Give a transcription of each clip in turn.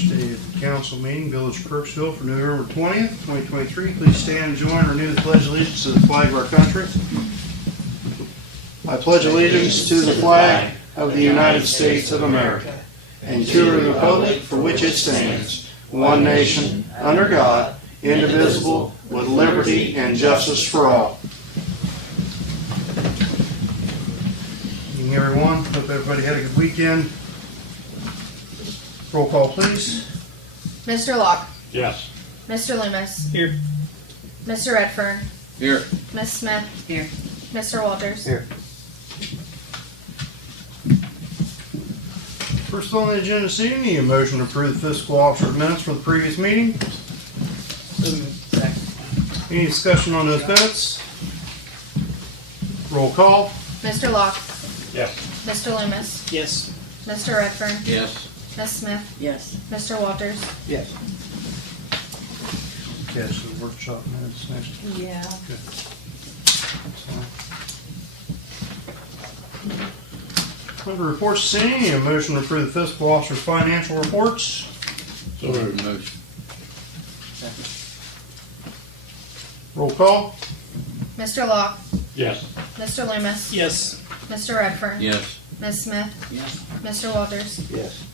first day of the council meeting, Village of Crooksville for November 20th, 2023. Please stand and join and renew the pledge of allegiance to the flag of our country. I pledge allegiance to the flag of the United States of America and to the republic for which it stands, one nation, under God, indivisible, with liberty and justice for all. Good evening, everyone. Hope everybody had a good weekend. Roll call, please. Mr. Locke. Yes. Mr. Loomis. Here. Mr. Redfern. Here. Ms. Smith. Here. Mr. Walters. Here. First on the agenda this evening, need a motion to approve the fiscal officer minutes for the previous meeting. Second. Any discussion on those minutes? Roll call. Mr. Locke. Yes. Mr. Loomis. Yes. Mr. Redfern. Yes. Ms. Smith. Yes. Mr. Walters. Yes. Okay, so the workshop minutes next. Yeah. Okay. Under reports this evening, a motion to approve the fiscal officer's financial reports. So moved. Motion. Second. Roll call. Mr. Locke. Yes. Mr. Loomis. Yes. Mr. Redfern. Yes. Ms. Smith. Yes. Mr. Walters. Yes.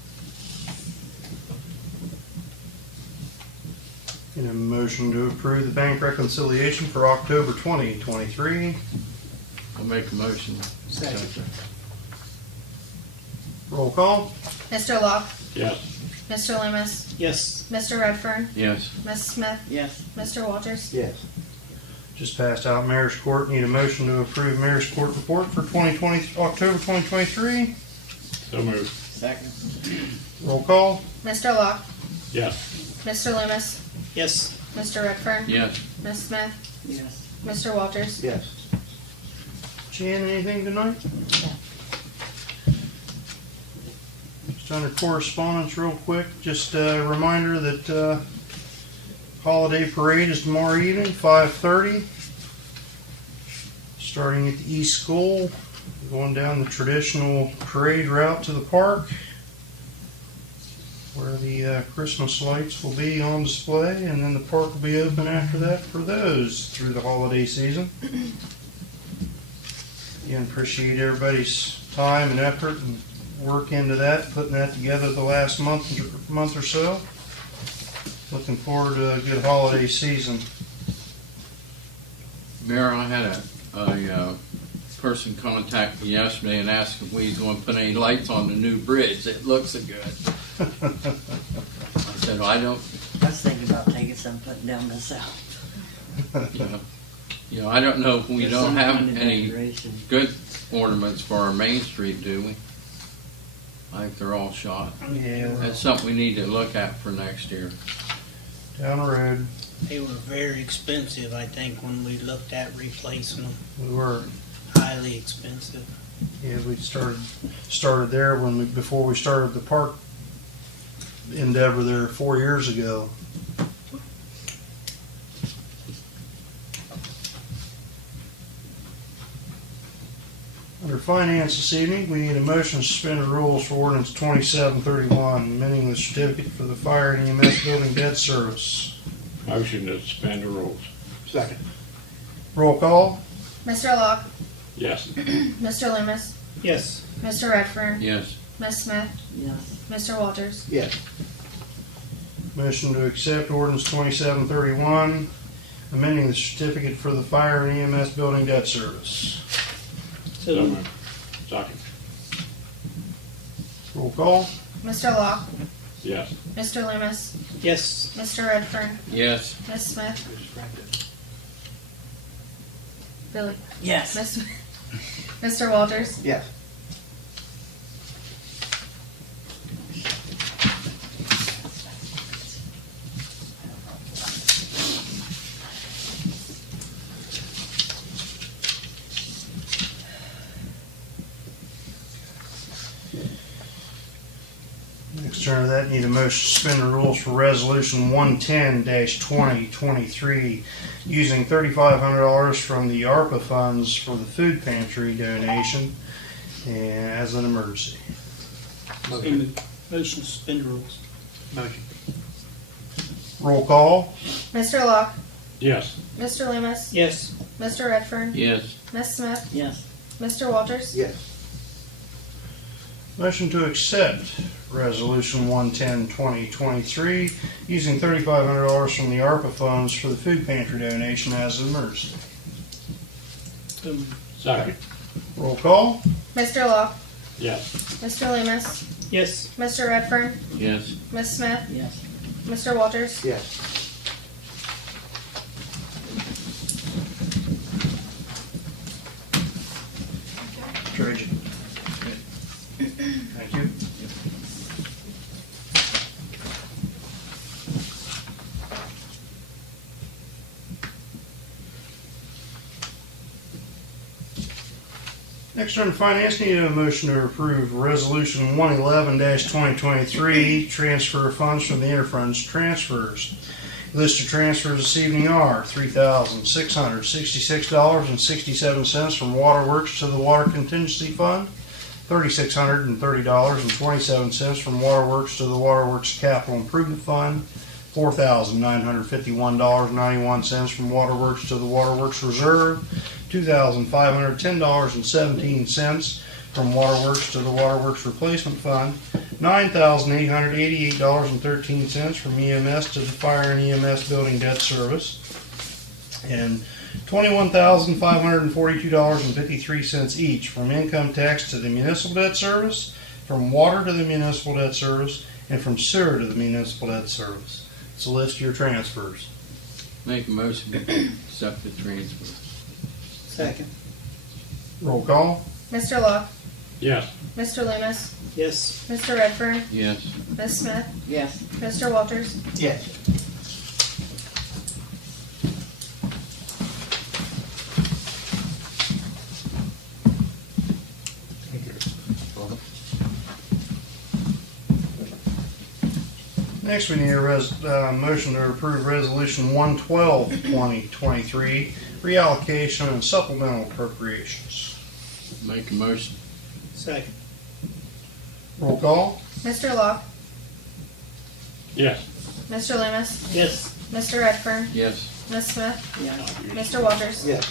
And a motion to approve the bank reconciliation for October 2023. I'll make a motion. Second. Roll call. Mr. Locke. Yes. Mr. Loomis. Yes. Mr. Redfern. Yes. Ms. Smith. Yes. Mr. Walters. Yes. Just passed out Mayor's Court. Need a motion to approve Mayor's Court report for October 2023. So moved. Second. Roll call. Mr. Locke. Yes. Mr. Loomis. Yes. Mr. Redfern. Yes. Ms. Smith. Yes. Mr. Walters. Yes. Jan, anything tonight? Just under correspondence real quick. Just a reminder that holiday parade is tomorrow evening, 5:30. Starting at the East School, going down the traditional parade route to the park, where the Christmas lights will be on display, and then the park will be open after that for those through the holiday season. Again, appreciate everybody's time and effort and work into that, putting that together the last month or so. Looking forward to a good holiday season. Mayor, I had a person contact me yesterday and asked if we was going to put any lights on the new bridge. It looks so good. I said, I don't, I was thinking about taking some, putting down myself. you know, I don't know if we Just don't some have kind of any decoration. good ornaments for our Main Street, do we? I think they're all shot. Yeah, That's something we need to look at for next year. down the road. They were very expensive, I think, when we looked at replacing them. We were, Highly expensive. yeah, we started there before we started the park endeavor there 4 years ago. Under finance this evening, we need a motion to suspend the rules for ordinance 2731, amending the certificate for the fire and EMS building debt service. Motion to suspend the rules. Second. Roll call. Mr. Locke. Yes. Mr. Loomis. Yes. Mr. Redfern. Yes. Ms. Smith. Yes. Mr. Walters. Yes. Motion to accept ordinance 2731, amending the certificate for the fire and EMS building debt service. So moved. Second. Roll call. Mr. Locke. Yes. Mr. Loomis. Yes. Mr. Redfern. Yes. Ms. Smith. Billy. Yes. Ms. Smith. Mr. Walters. Yes. Next turn of that, need a motion to suspend the rules for resolution 110-2023, using $3,500 from the ARPA funds for the food pantry donation as an emergency. Motion to suspend rules. Motion. Roll call. Mr. Locke, Yes. Mr. Loomis, Yes. Mr. Redfern, Yes. Ms. Smith, Yes. Mr. Walters. Yes. Motion to accept Resolution 110-2023, using $3,500 from the ARPA funds for the food pantry donation as an emergency. Second. Roll call. Mr. Locke, Yes. Mr. Loomis, Yes. Mr. Redfern, Yes. Ms. Smith, Yes. Mr. Walters. Yes. Trajan. Thank you. Next on finance, need a motion to approve Resolution 111-2023, transfer of funds from the interfunds transfers. List of transfers this evening are $3,666.67 from Waterworks to the Water Contingency Fund, $3,630.27 from Waterworks to the Waterworks Capital Improvement Fund, $4,951.91 from Waterworks to the Waterworks Reserve, $2,510.17 from Waterworks to the Waterworks Replacement Fund, $9,888.13 from EMS to the Fire and EMS Building Debt Service, and $21,542.53 each from income tax to the Municipal Debt Service, from water to the Municipal Debt Service, and from sewer to the Municipal Debt Service. It's a list of your transfers. Make a motion to accept the transfer. Second. Roll call. Mr. Locke, Yes. Mr. Loomis, Yes. Mr. Redfern, Yes. Ms. Smith, Yes. Mr. Walters. Yes. Next, we need a motion to approve Resolution 112-2023, reallocation and supplemental appropriations. Make a motion. Second. Roll call. Mr. Locke, Yes. Mr. Loomis, Yes. Mr. Redfern, Yes. Ms. Smith, Yes. Mr. Walters. Yes.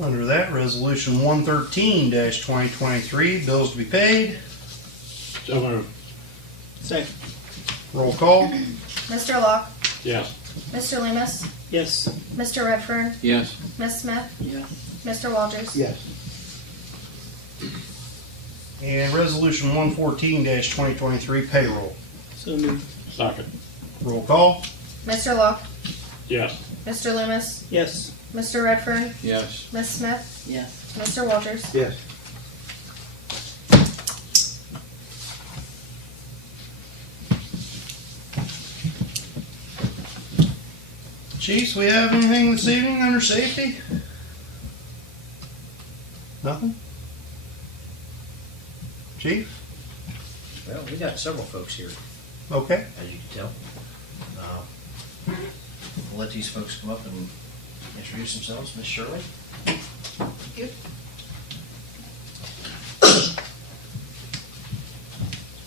Under that, Resolution 113-2023, bills to be paid. So moved. Second. Roll call. Mr. Locke, Yes. Mr. Loomis, Yes. Mr. Redfern, Yes. Ms. Smith, Yes. Mr. Walters. Yes. And Resolution 114-2023, payroll. So moved. Second. Roll call. Mr. Locke, Yes. Mr. Loomis, Yes. Mr. Redfern, Yes. Ms. Smith, Yes. Mr. Walters. Yes. Chiefs, we have anything this evening under safety? Nothing? Chief? Well, we got several folks here, Okay. as you can tell. We'll let these folks come up and introduce themselves. Miss Shirley?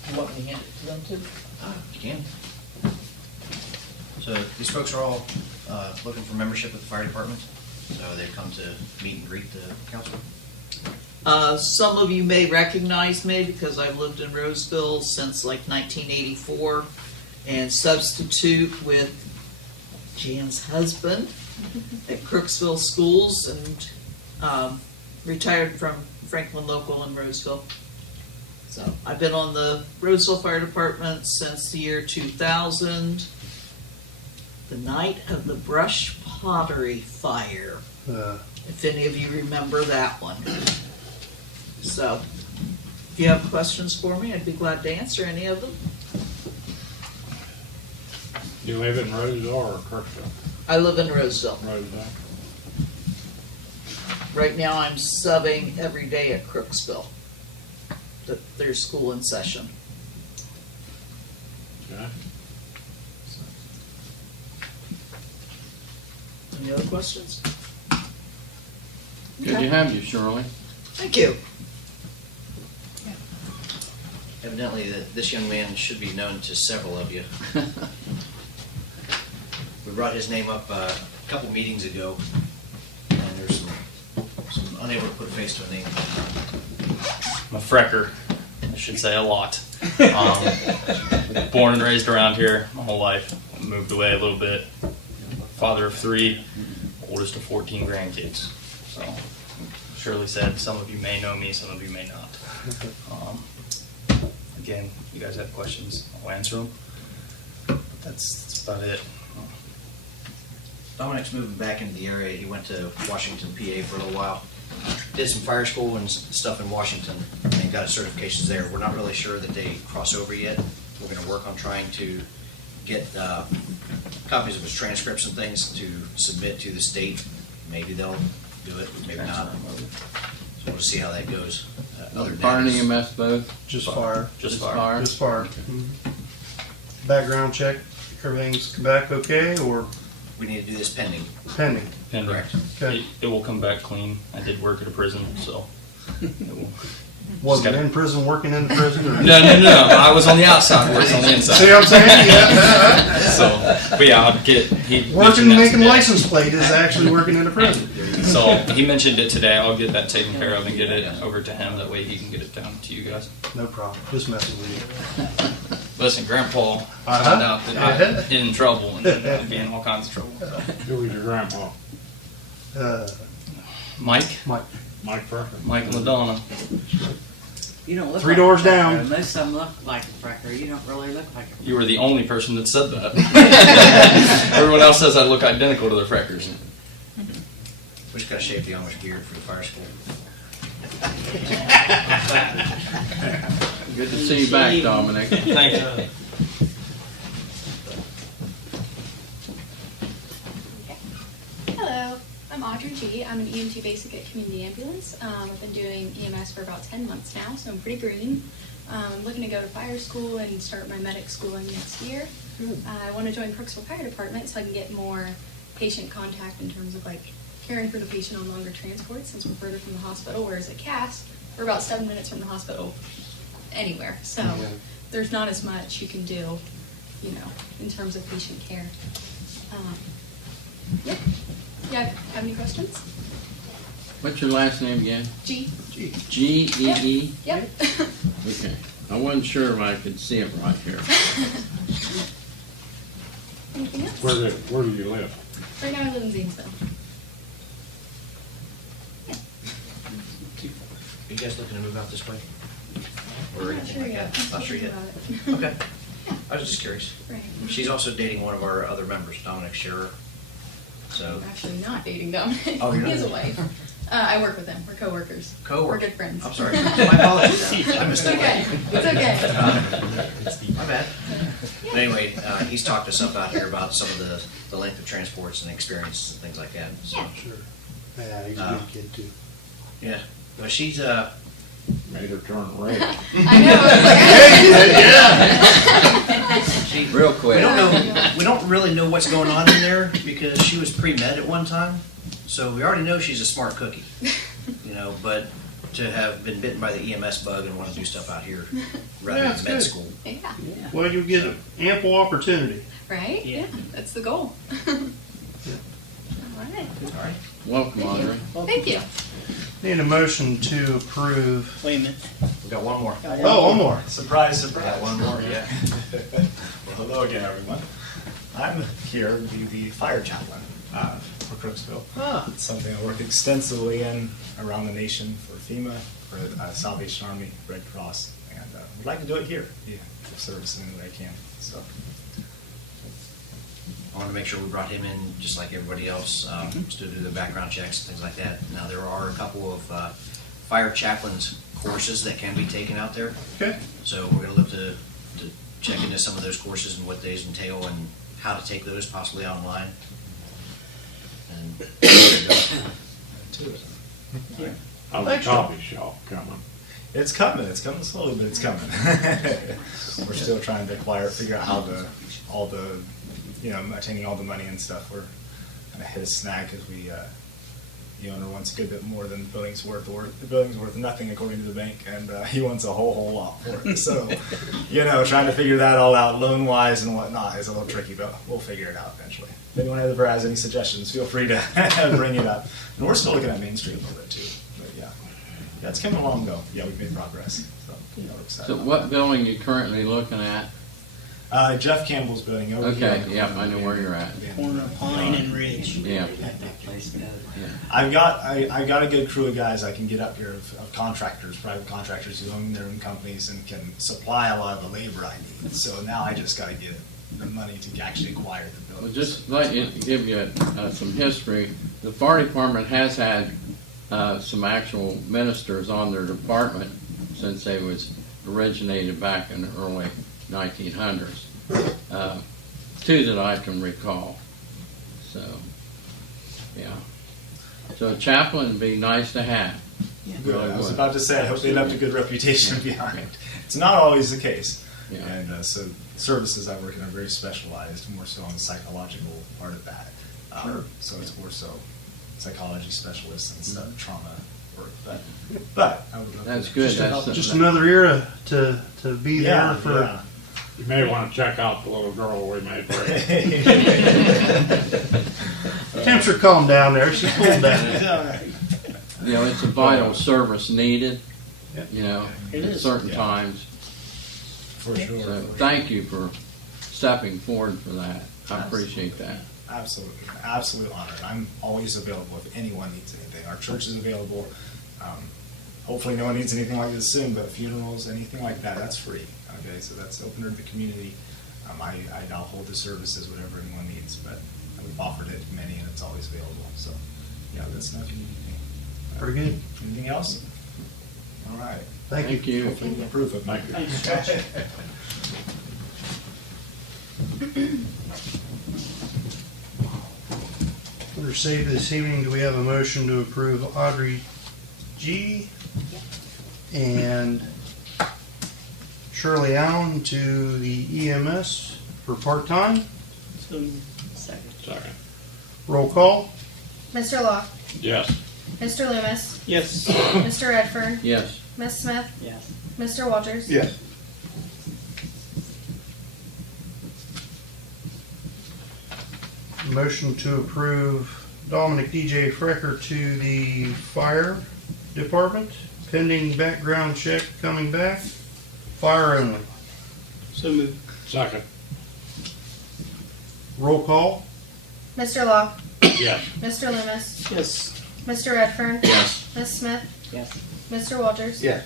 You want me to hand it to them too? You can. So these folks are all looking for membership with the fire department. So they've come to meet and greet the council. Some of you may recognize me because I've lived in Roseville since like 1984 and substitute with Jan's husband at Crooksville Schools and retired from Franklin Local in Roseville. So I've been on the Roseville Fire Department since the year 2000, the night of the Brush Pottery Fire, if any of you remember that one. So, if you have questions for me, I'd be glad to answer any of them. You live in Roseville or Kirksville? I live in Roseville. Roseville. Right now, I'm subbing every day at Crooksville. Their school in session. Okay. Any other questions? Good to have you, Shirley. Thank you. Evidently, this young man should be known to several of you. We brought his name up a couple meetings ago, and there's some unable to put a face to a name. I'm a frecker. I should say a lot. Born and raised around here my whole life. Moved away a little bit. Father of 3, oldest of 14 grandkids. So, Shirley said, some of you may know me, some of you may not. Again, you guys have questions, I'll answer them. But that's about it. Dominic's moving back into the area. He went to Washington, PA for a little while. Did some fire school and stuff in Washington and got his certifications there. We're not really sure that they cross over yet. We're going to work on trying to get copies of his transcripts and things to submit to the state. Maybe they'll do it, maybe not. So we'll see how that goes. Other than Fire and that, EMS both? Just fire. Just fire. Just fire. Background check, everything's come back okay or we need to do this pending. pending? And Correct. Okay. it will come back clean. I did work at a prison, so. It will. Wasn't in prison, working in the prison? Or? No. I was on the outside, working on the inside. See what I'm saying? Yeah. So, but yeah, I'll get. He Working, mentioned that making today. license plate is actually working in the prison. So he mentioned it today. I'll get that taken care of and get it over to him. That way he can get it down to you guys. No problem. Just messing with you. Listen, Grandpa Uh-huh. found out that I'm in trouble and I'd be in all kinds of trouble. Who was your grandpa? Mike Mike Parker? and Madonna. You don't look 3 like doors a frecker. down. Most of them look like a frecker. You don't really look like a You were the only person that said that. Everyone else says I look identical to their freckers. We just got to shave the Amish beard for the fire school. Good to see you back, Dominic. Thank you. Hello, I'm Audrey G. I'm an EMT basic at Community Ambulance. I've been doing EMS for about 10 months now, so I'm pretty green. I'm looking to go to fire school and start my medic schooling next year. I want to join Crooksville Fire Department so I can get more patient contact in terms of like caring for the patient on longer transports since we're further from the hospital, whereas at CAS, we're about 7 minutes from the hospital anywhere. So there's not as much you can do, you know, in terms of patient care. Yeah, have any questions? What's your last name again? G. G-E-E? Yep. Okay. I wasn't sure if I could see it right here. Anything else? Where do you live? Right now I live in Zanesville. Are you guys looking to move out this way? Or I'm not anything sure like yet. that? Not sure yet. About it. Okay. I was just curious. Right. She's also dating one of our other members, Dominic Scherer. So, I'm actually not dating Dominic. Oh, you're He has a not? wife. I work with him. We're coworkers. Co-worker. We're good friends. I'm sorry. My apologies. I It's missed that. okay. It's okay. My bad. But anyway, he's talked us up out here about some of the length of transports and experience and things like that. So, Yeah. Sure. Yeah, he's a good kid too. yeah. But she's, Made her turn red. I know. It's she, Real quick. we don't really know what's going on in there because she was pre-med at one time. So we already know she's a smart cookie, you know, but to have been bitten by the EMS bug and want to do stuff out here rather Yeah, than that's med good. school. yeah. Well, you get ample opportunity. Right? Yeah. Yeah. That's the goal. All right. All right. Welcome, Audrey. Thank you. Need a motion to approve. Wait a minute. We got one more. Oh, one more. Surprise, We surprise. got one more, yeah. Well, hello again, everyone. I'm here to be the fire chaplain for Crooksville. Ah. It's something I work extensively in around the nation for FEMA, for Salvation Army, Red Cross, and would like to do it here. Yeah, service in any way I can. So, I want to make sure we brought him in just like everybody else, just to do the background checks and things like that. Now, there are a couple of fire chaplains courses that can be taken out there. Okay. So we're going to look to check into some of those courses and what those entail and how to take those possibly online. And to it. How's the Thanks, John. coffee shop coming? It's coming slowly, but it's coming. We're still trying to figure out how attaining all the money and stuff. We're kind of hit a snag because we The owner wants a good bit more than the building's worth, or the building's worth nothing according to the bank, and he wants a whole lot for it. So, trying to figure that all out loan-wise and whatnot is a little tricky, but we'll figure it out eventually. If anyone ever has any suggestions, feel free to bring it up. And we're still looking at Main Street a little bit too. But yeah, it's coming along though. Yeah, we've made progress. So, we're excited So about what building you currently looking at? that. Jeff Campbell's building over here. Okay, yeah, I know where you're at. Corner of Pine and Ridge. Yeah. I've got a good crew of guys I can get up here of contractors, private contractors who own their own companies and can supply a lot of the labor I need. So now I just got to get the money to actually acquire the Well, building. just let you give you some history. The fire department has had some actual ministers on their department since they was originated back in the early 1900s. Two that I can recall. So, yeah. So a chaplain would be nice to have. Good. Really I was would. about to say, I hope they left a good reputation behind. It's not always the case. Yeah. And so the services I work in are very specialized, more so on the psychological part of that. So it's more so psychology specialists and stuff, trauma work. But I would love That's to good. just to help That's Just them. another era to be there for. Yeah. You may want to check out the little girl we made for you. Temperature calmed down there. She cooled down. It's a vital service needed, It at is. certain Yeah. times. For sure. So thank you for stepping forward for that. I appreciate that. Absolutely. Absolute honor. I'm always available if anyone needs anything. Our church is available. Hopefully no one needs anything like this soon, but funerals, anything like that, that's free. Okay, so that's open to the community. I'll hold the services, whatever anyone needs, but we've offered it to many and it's always available. So, that's not anything. Very good. Anything else? All right. Thank you. Hopefully you approve of it. Thanks, Josh. Under save this evening, do we have a motion to approve Audrey G. and Shirley Allen to the EMS for part-time? So, Second. Roll call. Mr. Locke, Yes. Mr. Loomis, yes. Mr. Redfern, Yes. Ms. Smith, Yes. Mr. Walters. Yes. Motion to approve Dominic DJ Frecker to the fire department, pending background check coming back, fire only. So moved. Second. Roll call. Mr. Locke, Yes. Mr. Loomis, Yes. Mr. Redfern, Yes. Ms. Smith, Yes. Mr. Walters. Yes.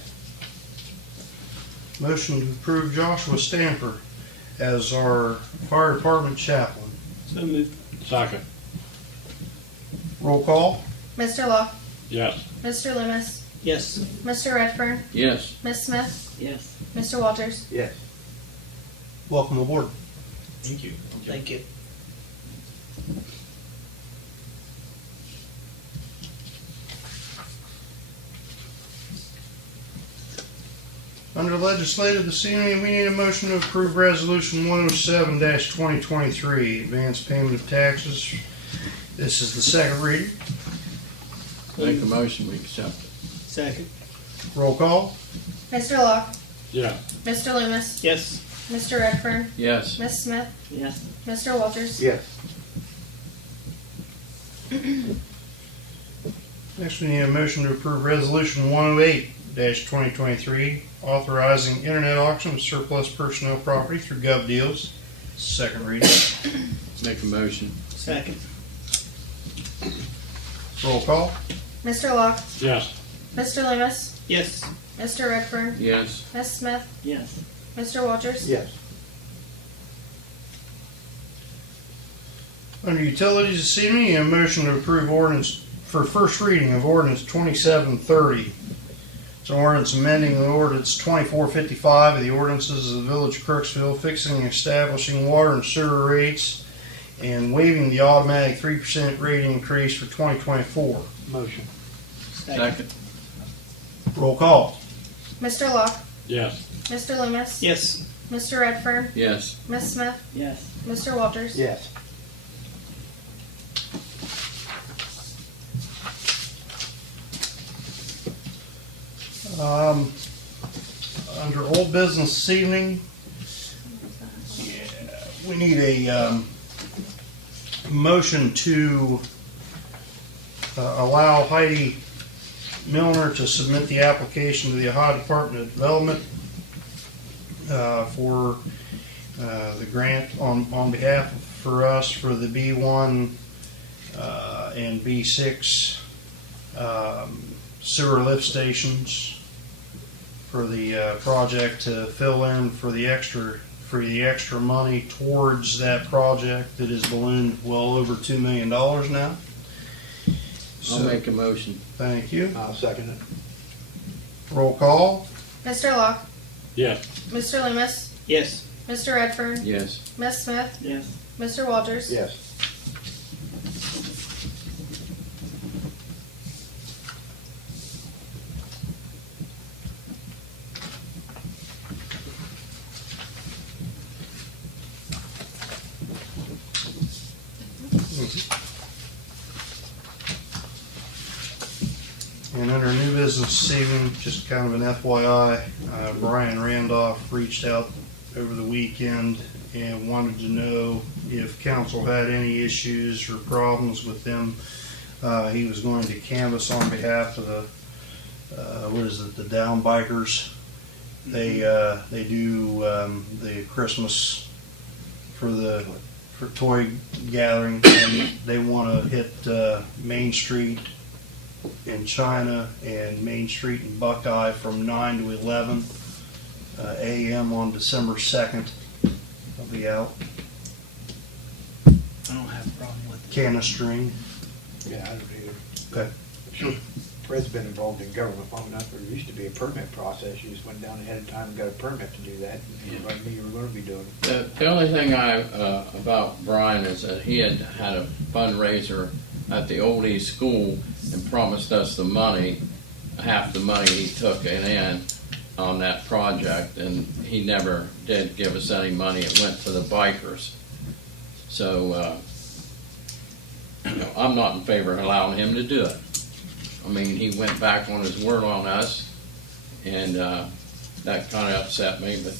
Motion to approve Joshua Stamper as our fire department chaplain. So moved. Second. Roll call. Mr. Locke, Yes. Mr. Loomis, Yes. Mr. Redfern, Yes. Ms. Smith, Yes. Mr. Walters. Yes. Welcome aboard. Thank you. Thank you. Under legislative this evening, we need a motion to approve resolution 107-2023, advance payment of taxes. This is the second reading. Make a motion, we accept it. Second. Roll call. Mr. Locke, Yes. Mr. Loomis, Yes. Mr. Redfern, Yes. Ms. Smith, Yes. Mr. Walters. Yes. Next, we need a motion to approve resolution 108-2023, authorizing internet auction of surplus personnel property through govdeals. Second reading. Make a motion. Second. Roll call. Mr. Locke, Yes. Mr. Loomis, Yes. Mr. Redfern, Yes. Ms. Smith, Yes. Mr. Walters. Yes. Under utilities this evening, a motion to approve ordinance for first reading of ordinance 2730. It's an ordinance amending the ordinance 2455 of the ordinances of the Village of Crooksville, fixing and establishing water and sewer rates and waiving the automatic 3% rate increase for 2024. Motion. Second. Roll call. Mr. Locke, Yes. Mr. Loomis, Yes. Mr. Redfern, Yes. Ms. Smith, Yes. Mr. Walters. Yes. Under old business this evening, we need a motion to allow Heidi Milner to submit the application to the Ohio Department of Development for the grant on behalf for us for the B1 and B6 sewer lift stations for the project to fill in for the extra money towards that project that is ballooned well over $2 million now. I'll make a motion. Thank you. I'll second it. Roll call. Mr. Locke, Yes. Mr. Loomis, Yes. Mr. Redfern, Yes. Ms. Smith, Yes. Mr. Walters. Yes. And under new business this evening, just kind of an FYI, Brian Randolph reached out over the weekend and wanted to know if council had any issues or problems with them. He was going to canvass on behalf of the Down Bikers. They do the Christmas for toy gathering, and they want to hit Main Street in China and Main Street in Buckeye from 9 to 11 a.m. on December 2nd. I'll be out I don't have a problem with it. canistering. Yeah, I don't either. Okay. Sure. Fred's been involved in government long enough. There used to be a permit process. You just went down ahead of time and got a permit to do that. And everybody knew you were going to be doing it. The only thing about Brian is that he had a fundraiser at the old East School and promised us the money, half the money he took in on that project, and he never did give us any money. It went to the bikers. So, I'm not in favor of allowing him to do it. I mean, he went back on his word on us, and that kind of upset me, but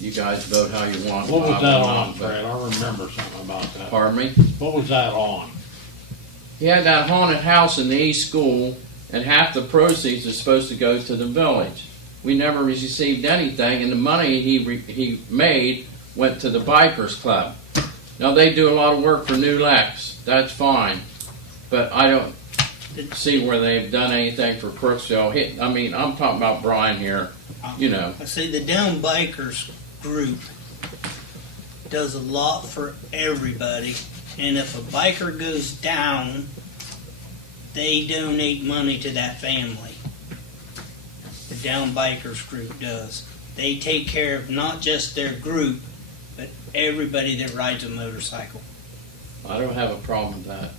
you guys vote how you want. What was I that will on, not, Fred? I remember something about that. Pardon me? What was that on? He had that haunted house in the East School, and half the proceeds are supposed to go to the village. We never received anything, and the money he made went to the Bikers Club. Now, they do a lot of work for New Lex. That's fine. But I don't see where they've done anything for Crooksville. I mean, I'm talking about Brian here, you know. I see the Down Bikers group does a lot for everybody, and if a biker goes down, they donate money to that family. The Down Bikers group does. They take care of not just their group, but everybody that rides a motorcycle. I don't have a problem with that.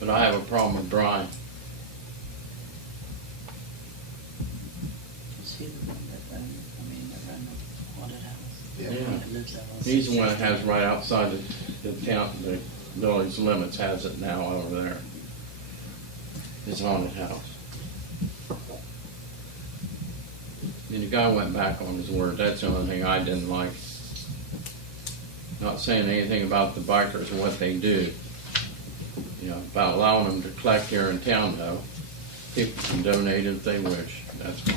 But I have a problem with Brian. Is he the one that ran the haunted house? Yeah. The one that lives there. He's the one that has right outside the town, the village limits, has it now over there. His haunted house. And the guy went back on his word. That's the only thing I didn't like. Not saying anything about the bikers or what they do. You know, about allowing them to collect here in town, though. People can donate if they wish. That's fine.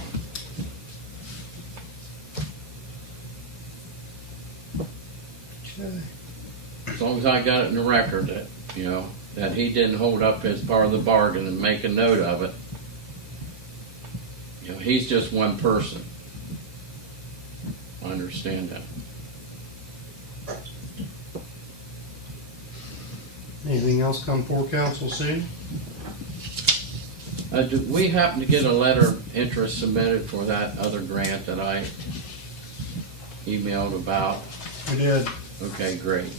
Okay. As long as I got it in the record that, you know, that he didn't hold up his part of the bargain and make a note of it. You know, he's just one person. I understand that. Anything else come before council soon? Do we happen to get a letter of interest submitted for that other grant that I emailed about? We did. Okay, great.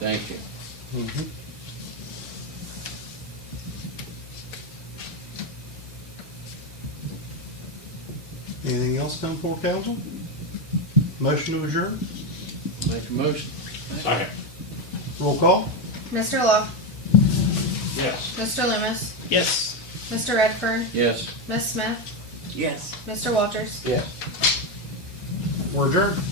Thank you. Mhm. Anything else come before council? Motion to adjourn? Make a motion. Second. Roll call? Mr. Locke, Yes. Mr. Loomis, Yes. Mr. Redfern, Yes. Miss Smith, Yes. Mr. Walters. Yes. We're adjourned.